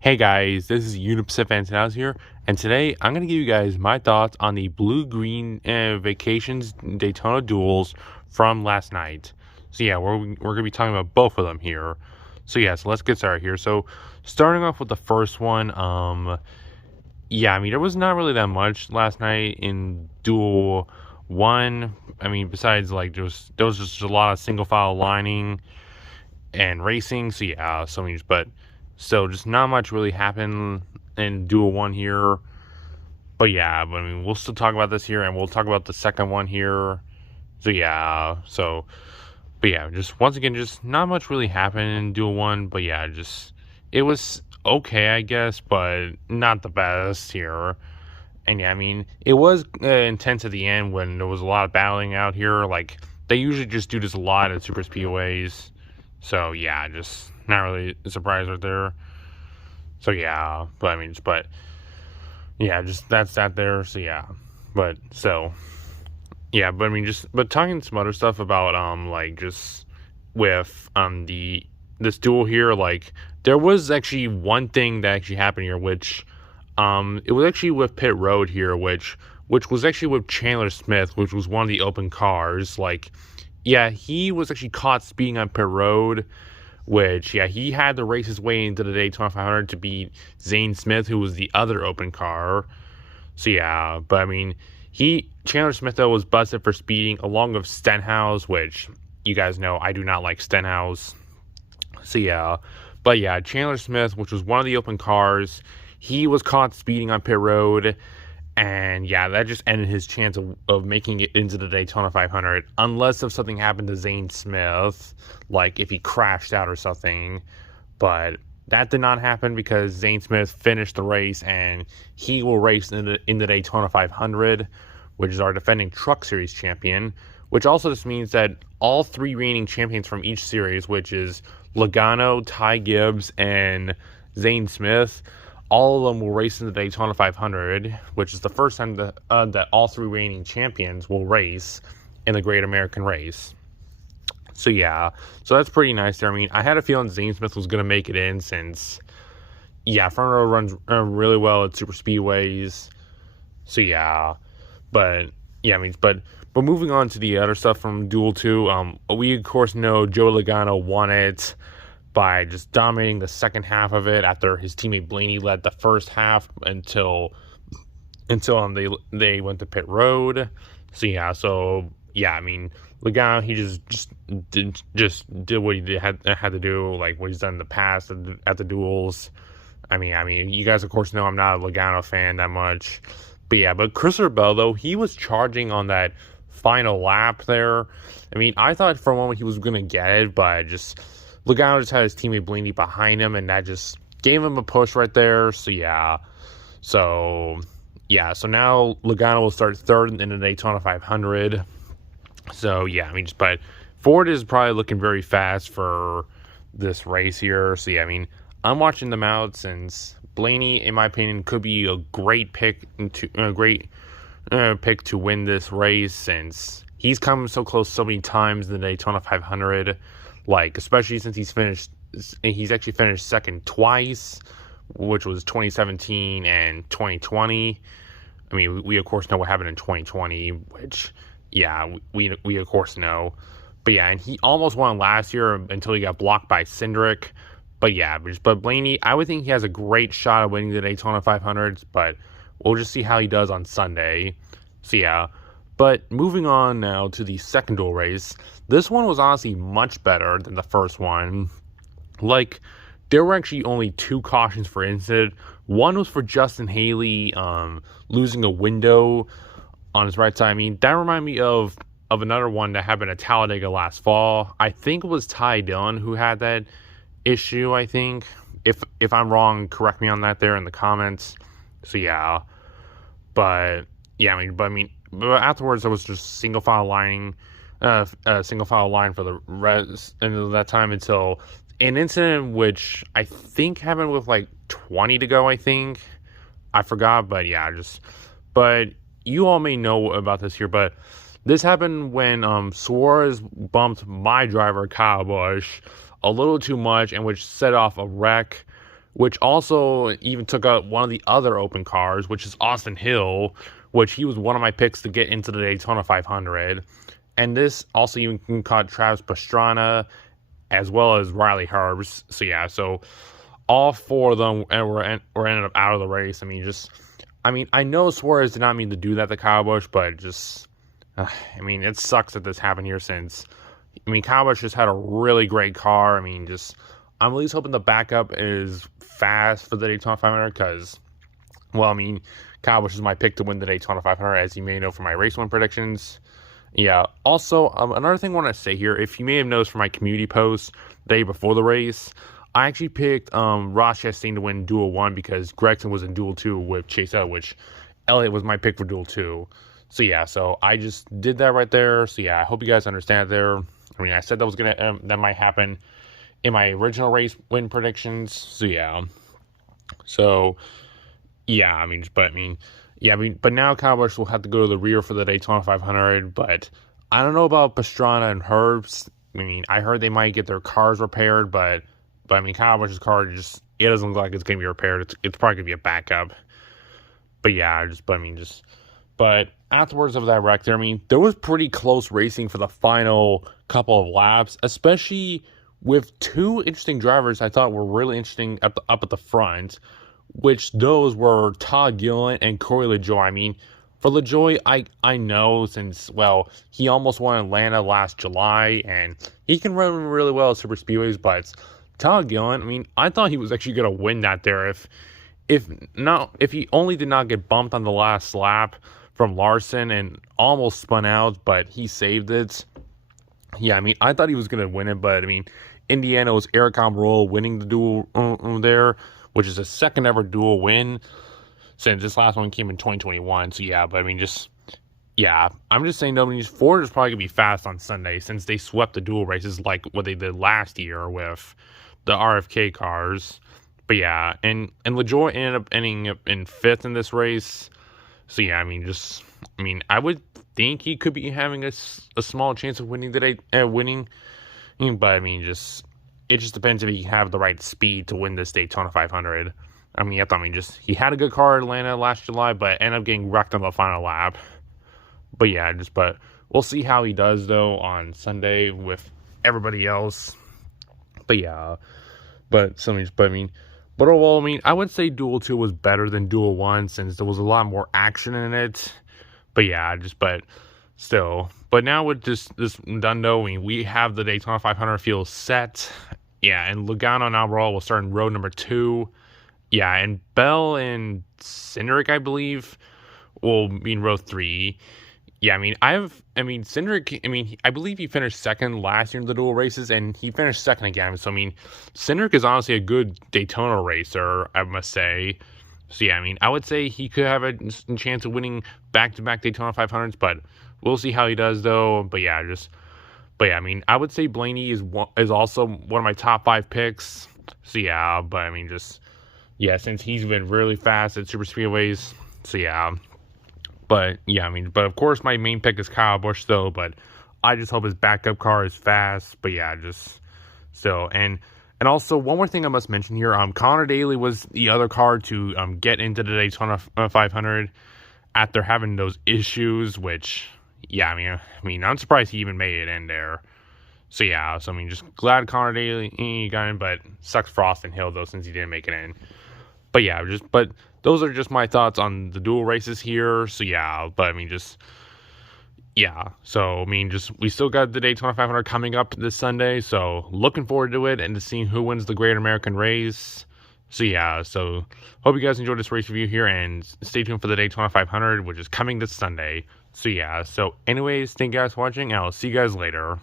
Hey guys, this is Unipsif Antonows here, and today I'm going to give you guys my thoughts on the Blue-Green Vacations Daytona duels from last night. So yeah, we're going to be talking about both of them here. So let's get started here. So starting off with the first one, there was not really that much last night in Duel 1. Besides there was just a lot of single file lining and racing. So just not much really happened in Duel 1 here. But we'll still talk about this here, and we'll talk about the second one here. Just once again, just not much really happened in Duel 1. But it was okay, I guess, but not the best here. And it was intense at the end when there was a lot of battling out here. Like, they usually just do this a lot at super speedways. So just not really a surprise right there. So just that's that there. But talking some other stuff about just with this duel here, like, there was actually one thing that actually happened here, which it was actually with pit road here, which was actually with Chandler Smith, which was one of the open cars. He was actually caught speeding on pit road, which, he had to race his way into the Daytona 500 to beat Zane Smith, who was the other open car. Chandler Smith, though, was busted for speeding along with Stenhouse, which you guys know I do not like Stenhouse. Chandler Smith, which was one of the open cars, he was caught speeding on pit road. And that just ended his chance of making it into the Daytona 500, unless if something happened to Zane Smith, like if he crashed out or something. But that did not happen because Zane Smith finished the race, and he will race in the Daytona 500, which is our defending Truck Series champion. Which also just means that all three reigning champions from each series, which is Logano, Ty Gibbs, and Zane Smith, all of them will race in the Daytona 500, which is the first time that all three reigning champions will race in the Great American Race. So that's pretty nice there. I had a feeling Zane Smith was going to make it in since, front row runs really well at super speedways. But moving on to the other stuff from Duel 2, we of course know Joe Logano won it by just dominating the second half of it after his teammate Blaney led the first half until they went to pit road. Logano, he just did what he had to do, like what he's done in the past at the duels. You guys of course know I'm not a Logano fan that much. But Christopher Bell, though, he was charging on that final lap there. I thought for a moment he was going to get it, but Logano just had his teammate Blaney behind him, and that just gave him a push right there. So now Logano will start third in the Daytona 500. But Ford is probably looking very fast for this race here. I'm watching them out since Blaney, in my opinion, could be a great pick to win this race, since he's come so close so many times in the Daytona 500. Especially since he's actually finished second twice, which was 2017 and 2020. We of course know what happened in 2020, which, we of course know. And he almost won last year until he got blocked by Cindric. But Blaney, I would think he has a great shot at winning the Daytona 500s, but we'll just see how he does on Sunday. But moving on now to the second duel race, this one was honestly much better than the first one. There were actually only two cautions for incident. One was for Justin Haley losing a window on his right side. That reminded me of another one that happened at Talladega last fall. I think it was Ty Dillon who had that issue, I think. If I'm wrong, correct me on that there in the comments. but afterwards, there was just single file line for the rest of that time until an incident which I think happened with like 20 to go. I think I forgot, but yeah, but you all may know about this here, but this happened when Suarez bumped my driver Kyle Busch a little too much, and which set off a wreck, which also even took out one of the other open cars, which is Austin Hill, which he was one of my picks to get into the Daytona 500. And this also even caught Travis Pastrana as well as Riley Herbst. So yeah, so all four of them were ended up out of the race. I know Suarez did not mean to do that to Kyle Busch, but it sucks that this happened here since, Kyle Busch just had a really great car. I'm at least hoping the backup is fast for the Daytona 500 because, Kyle Busch is my pick to win the Daytona 500, as you may know from my race win predictions. Yeah, also, another thing I want to say here, if you may have noticed from my community post the day before the race, I actually picked Ross Chastain to win Duel 1 because Gregson was in Duel 2 with Chase Elliott, which Elliott was my pick for Duel 2. So yeah, so I just did that right there. So yeah, I hope you guys understand there. I said that was that might happen in my original race win predictions. So yeah. So yeah, but now Kyle Busch will have to go to the rear for the Daytona 500. But I don't know about Pastrana and Herbst. I heard they might get their cars repaired, but Kyle Busch's car it doesn't look like it's gonna be repaired. It's probably gonna be a backup. But yeah, but afterwards of that wreck there was pretty close racing for the final couple of laps, especially with two interesting drivers I thought were really interesting up at the front, which those were Todd Gilliland and Corey LaJoie. For LaJoie, I know since, he almost won Atlanta last July, and he can run really well at super speedways, but Todd Gilliland, I thought he was actually going to win that there if he only did not get bumped on the last lap from Larson and almost spun out, but he saved it. Yeah, I thought he was going to win it, but Indiana was Eric Almirola winning the duel there, which is a second ever duel win since this last one came in 2021. So yeah, but I'm just saying though, Ford is probably going to be fast on Sunday since they swept the duel races like what they did last year with the RFK cars. But yeah, and LaJoie ending up in 5th in this race. So yeah, I would think he could be having a small chance of winning today, but it just depends if he have the right speed to win this Daytona 500. He had a good car at Atlanta last July, but ended up getting wrecked on the final lap. But yeah, but we'll see how he does though on Sunday with everybody else. But yeah, but overall, I would say Duel 2 was better than Duel 1 since there was a lot more action in it. But yeah, but still. But now with this done though, we have the Daytona 500 field set. Yeah, and Logano and Almirola will start in row number 2. Yeah, and Bell and Cindric, I believe, will be in row 3. Yeah, Cindric, I believe he finished second last year in the dual races, and he finished second again. So, Cindric is honestly a good Daytona racer, I must say. So, yeah, I would say he could have a chance of winning back-to-back Daytona 500s, but we'll see how he does, though. But, yeah, I would say Blaney is also one of my top 5 picks. So, yeah, but, since he's been really fast at super speedways, so, yeah. But, yeah, but of course my main pick is Kyle Busch, though, but I just hope his backup car is fast. But, yeah, still. And also, one more thing I must mention here, Connor Daly was the other car to get into the Daytona 500 after having those issues, which, yeah, I'm surprised he even made it in there. So, yeah, just glad Connor Daly got in, but sucks for Austin Hill, though, since he didn't make it in. But, yeah, but those are just my thoughts on the dual races here. So, yeah, but, so, we still got the Daytona 500 coming up this Sunday, so looking forward to it and to seeing who wins the Great American Race. So, yeah, so hope you guys enjoyed this race review here, and stay tuned for the Daytona 500, which is coming this Sunday. So, yeah, so anyways, thank you guys for watching, and I'll see you guys later.